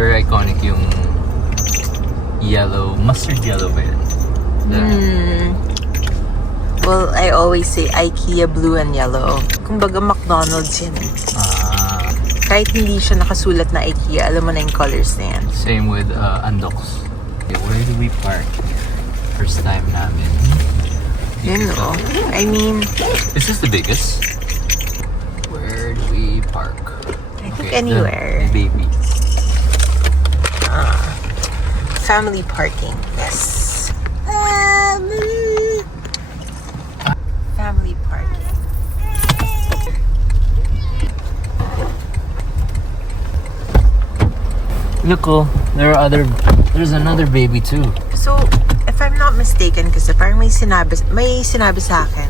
Very iconic yung yellow, mustard yellow ba yun? Well, I always say IKEA blue and yellow. Kumbaga McDonald's yan. Kahit hindi siya nakasulat na IKEA, alam mo na yung colors na yan. Same with Andox. Okay, where do we park? First time namin. You know, I mean... Is this the biggest? Where do we park? I think anywhere. Baby. Family parking, yes. Family parking. Look, there's another baby too. So, if I'm not mistaken, kasi parang may sinabi sa akin.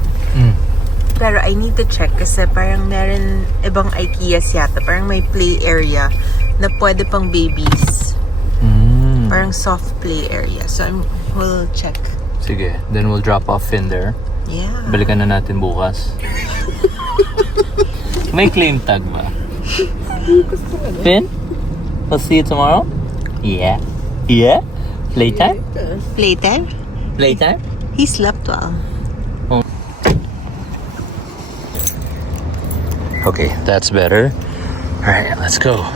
Pero I need to check kasi parang meron ibang IKEAs yata. Parang may play area na pwede pang babies. Parang soft play area. So, we'll check. Sige, then we'll drop off Finn there. Yeah. Balikan na natin bukas. May claim tag ba? Finn? We'll see you tomorrow? Yeah. Yeah? Playtime? Playtime? Playtime? He slept well. Okay, that's better. Alright, let's go.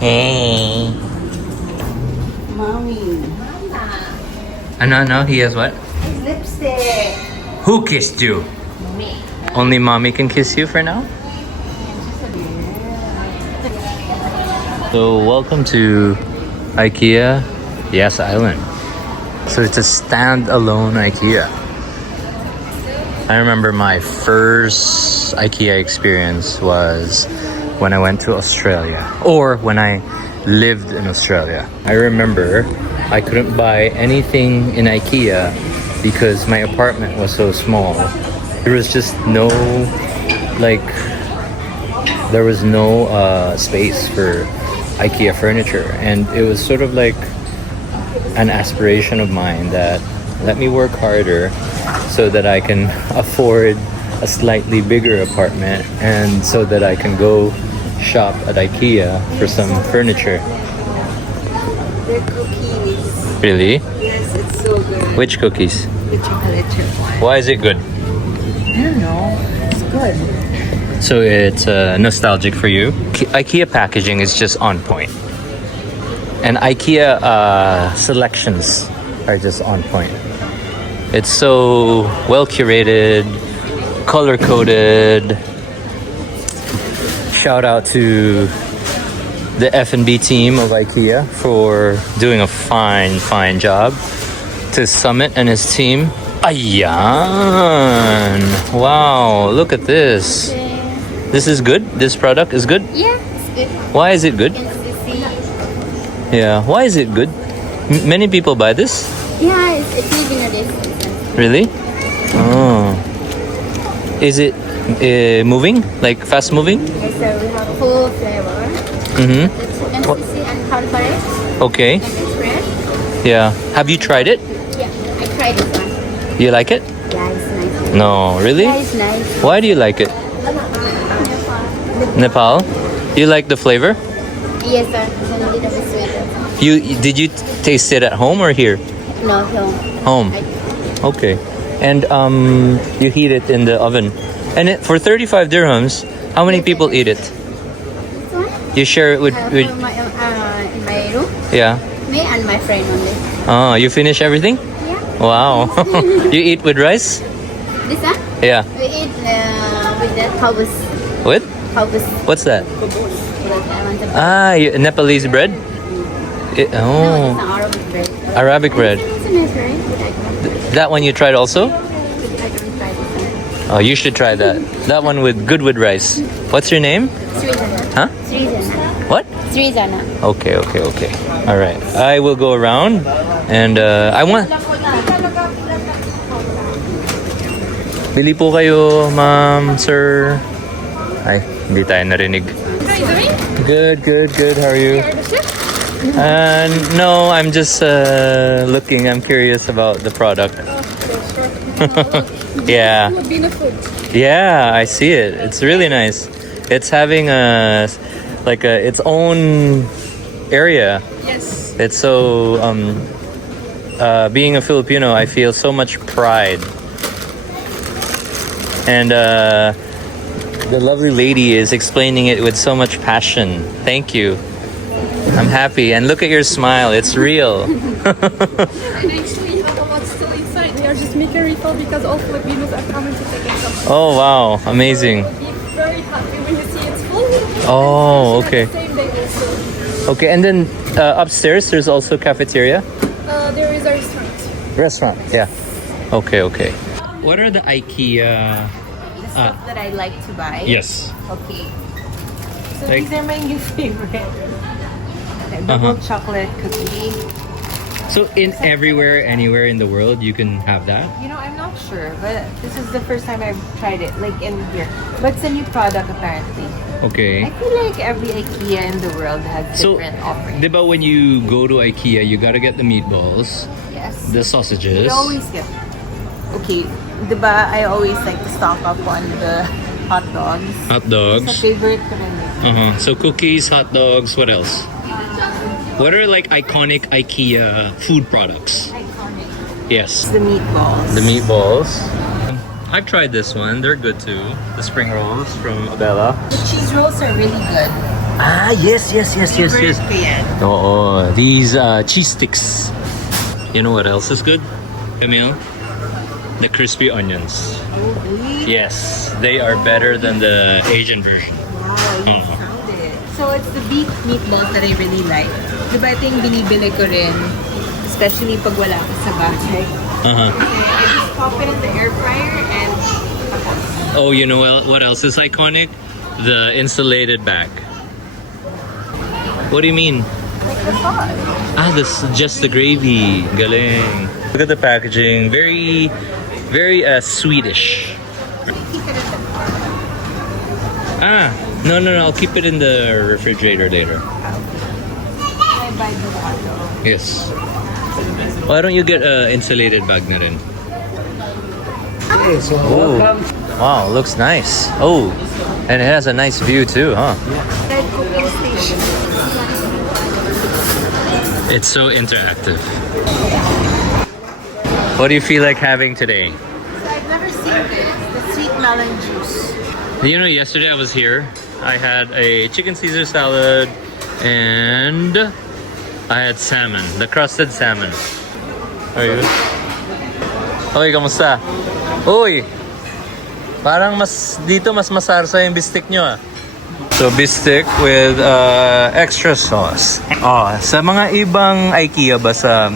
Hey. Mommy. No, he has what? Lipstick. Who kissed you? Me. Only mommy can kiss you for now? So, welcome to IKEA Yas Island. So, it's a standalone IKEA. I remember my first IKEA experience was when I went to Australia, or when I lived in Australia. I remember I couldn't buy anything in IKEA because my apartment was so small. There was just no, space for IKEA furniture, and it was sort of like an aspiration of mine that let me work harder so that I can afford a slightly bigger apartment and so that I can go shop at IKEA for some furniture. They're cookies. Really? Yes, it's so good. Which cookies? The chocolate chip one. Why is it good? I don't know. It's good. So it's nostalgic for you. IKEA packaging is just on point. And IKEA selections are just on point. It's so well curated, color coded. Shout out to the F&B team of IKEA for doing a fine job. To Summit and his team. Ayan! Wow, look at this. This is good? This product is good? Yeah, it's good. Why is it good? Yeah, why is it good? Many people buy this? Yeah, it's even a distance. Really? Oh. Is it moving? Like fast moving? Yes, sir. We have full flavor. Mm-hmm. It's MCC and Calvares. Okay. And express. Yeah. Have you tried it? Yeah, I tried this one. You like it? Yeah, it's nice. No, really? Yeah, it's nice. Why do you like it? Nepal? You like the flavor? Yes, sir. It's a little bit sweet. Did you taste it at home or here? No, no. Home. Okay. And you heat it in the oven. And for 35 dirhams, how many people eat it? This one? You share it with in my room. yeah. Me and my friend only. Oh, you finish everything? Yeah. Wow. You eat with rice? This one? Yeah. We eat with the house. With? House. What's that? I want the Nepalese bread? No, it's an Arabic bread. Arabic bread. It's a nice bread. That one you tried also? I don't try this one. Oh, you should try that. That one with rice. What's your name? Srizana. Huh? Srizana. What? Srizana. Okay. All right. I will go around and I want... Bili po kayo, ma'am, sir. Ay, hindi tayo narinig. Good. How are you? No, I'm just looking. I'm curious about the product. Yeah. Yeah, I see it. It's really nice. It's having its own area. Yes. It's so being a Filipino, I feel so much pride. And the lovely lady is explaining it with so much passion. Thank you. I'm happy. And look at your smile. It's real. And actually, you know what's still inside? We are just making refill because all Filipinos are coming to take it. Oh, wow. Amazing. So you'll be very happy when you see it's full. Oh, okay. Same day also. Okay, and then upstairs, there's also cafeteria? There is a restaurant. Restaurant, yeah. Okay, okay. What are the IKEA? The stuff that I like to buy. Yes. Okay. So Like- these are my new favorite. Double chocolate cookie. So in everywhere, anywhere in the world, you can have that? You know, I'm not sure, but this is the first time I've tried it, like in here. But it's a new product apparently. Okay. I feel like every IKEA in the world has So, different offerings. diba when you go to IKEA, you gotta get the meatballs, Yes. the sausages. You always get. Okay, diba? I always like to stock up on the hot dogs. Hot It's a dogs. favorite ko rin. So cookies, hot dogs, what else? What are like iconic IKEA food products? Iconic. Yes. The meatballs. The meatballs. I've tried this one. They're good too. The spring rolls from Abella. The cheese rolls are really good. Ah, yes. Favorite ko yan. Oh, these cheese sticks. You know what else is good, Camille? The crispy onions. Oh, really? Yes, they are better than the Asian version. Wow, you Uh-huh. found it. So it's the beef meatballs that I really like. Diba ito yung binibili ko rin, especially pag wala ka sa bahay. Uh-huh. I just pop it in the air fryer and Oh, you know what else is iconic? The insulated bag. What do you mean? like the sauce. Ah, this just the gravy. Galing. Look at the packaging. Very, very Swedish. Keep it in the car. Ah, no. I'll keep it in the refrigerator later. I buy the water. Yes. Why don't you get a insulated bag na rin? Oh, wow, looks nice. Oh, and it has a nice view too, huh? Red cooking station. It's so interactive. What do you feel like having today? So I've never seen this. The sweet melon juice. You know, yesterday I was here. I had a chicken Caesar salad and I had salmon, the crusted salmon. Are you? Oy, kamusta? Uy! Parang dito mas masarsa yung bistik nyo ah. So bistik with extra sauce. Oh, sa mga ibang IKEA ba sa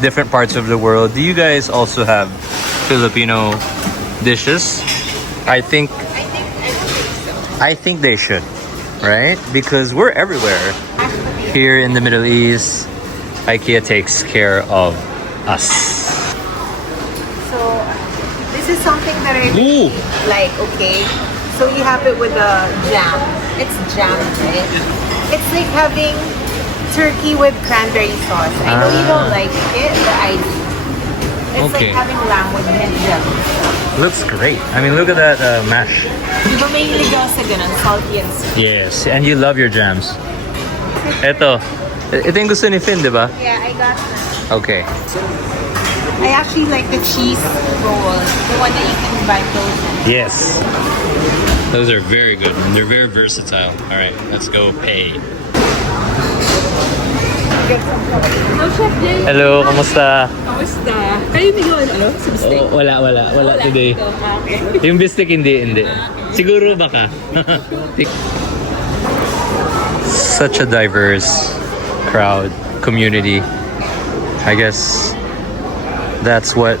different parts of the world, do you guys also have Filipino dishes? I think they should, right? Because we're everywhere. Here in the Middle East, IKEA takes care of us. So this is something that I really like, okay? So you have it with the jam. It's jam, right? It's like having turkey with cranberry sauce. I know you don't like it, but I do. It's Okay. like having lamb with jam. Looks great. I mean, look at that mash. Di ba may ligaw sa ganun? Salty and sweet. Yes, and you love your jams. Ito yung gusto ni Finn, di ba? Yeah, I got that. Okay. I actually like the cheese rolls, the one that you can buy frozen. Yes. Those are very good and they're very versatile. All right, let's go pay. No, Chef Jay. Hello, kamusta? Kamusta? Kayo may gawin ano? Sa bistek? Oh, wala today. Okay. Yung bistek hindi. Siguro baka. Such a diverse crowd, community. I guess that's what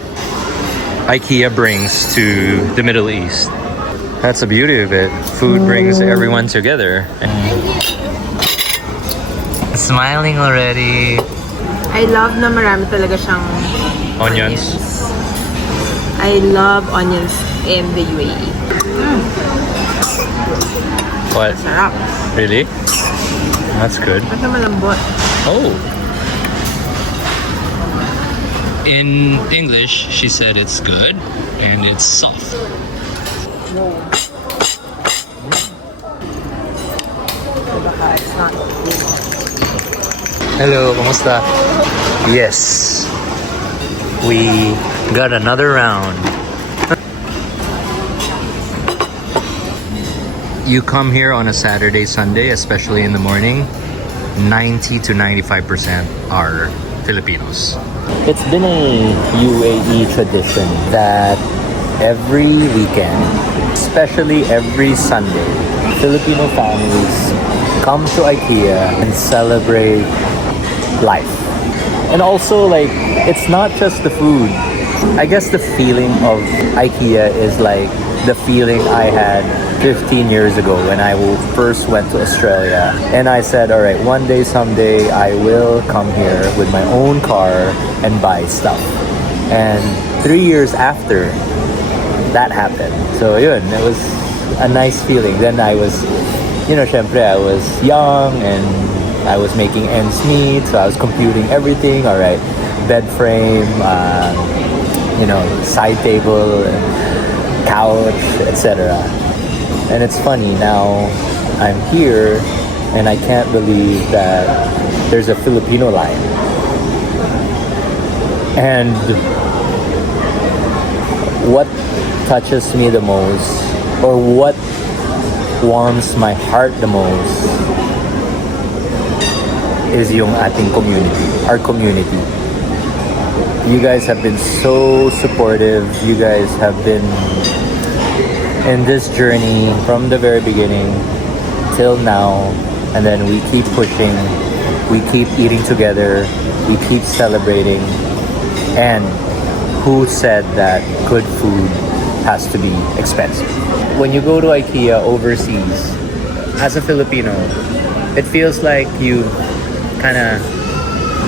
IKEA brings to the Middle East. That's the beauty of it. Food brings everyone together. Smiling already. I love na marami talaga siyang Onions. I love onions in the UAE. What? Sarap. Really? That's good. At malambot. Oh. In English, she said it's good and it's soft. Hello, kumusta? Yes. We got another round. You come here on a Saturday, Sunday, especially in the morning, 90 to 95% are Filipinos. It's been a UAE tradition that every weekend, especially every Sunday, Filipino families come to IKEA and celebrate life. And also, like, it's not just the food. I guess the feeling of IKEA is like the feeling I had 15 years ago when I first went to Australia. And I said, all right, one day, someday, I will come here with my own car and buy stuff. And 3 years after, that happened. So yun, it was a nice feeling. Then I was, syempre, I was young and I was making ends meet. So I was computing everything. All right, bed frame, side table, couch, etc. And it's funny, now I'm here and I can't believe that there's a Filipino line. And what touches me the most, or what warms my heart the most, is yung ating community, our community. You guys have been so supportive. You guys have been in this journey from the very beginning till now, and then we keep pushing, we keep eating together, we keep celebrating. And who said that good food has to be expensive? When you go to IKEA overseas, as a Filipino, it feels like you kind of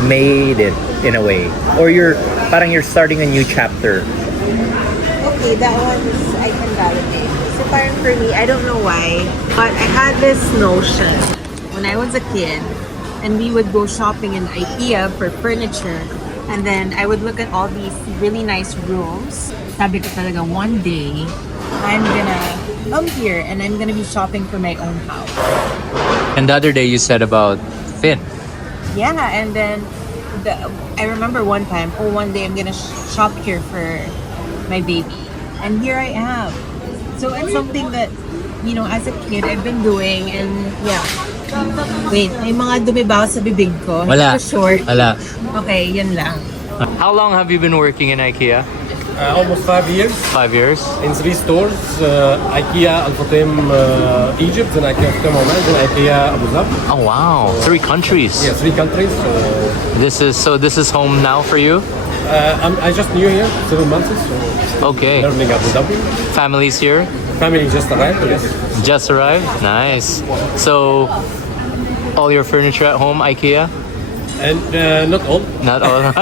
made it in a way, or you're starting a new chapter. Okay, that one is, I can validate. So parang for me, I don't know why, but I had this notion when I was a kid, and we would go shopping in IKEA for furniture, and then I would look at all these really nice rooms. Sabi ko talaga, one day, I'm gonna come here and I'm gonna be shopping for my own house. And the other day you said about Finn. Yeah, and then I remember one time, one day I'm gonna shop here for my baby. And here I am. So it's something that, as a kid, I've been doing, and yeah. Wait, may mga dumibaw sa bibig ko. Wala. For sure. Wala. Okay, yun lang. How long have you been working in IKEA? Almost 5 years 5 years. in 3 stores: IKEA Al Futtaim, Egypt, then IKEA Al Futtaim Oman, then IKEA Abu Dhabi. Oh wow, 3 countries. Yeah, 3 countries. This is home now for you. I just new here, 7 months. So Okay. learning Abu Dhabi. Families here. Family just arrived. Yes. Just arrived. Nice. So all your furniture at home IKEA? And not all. Not all.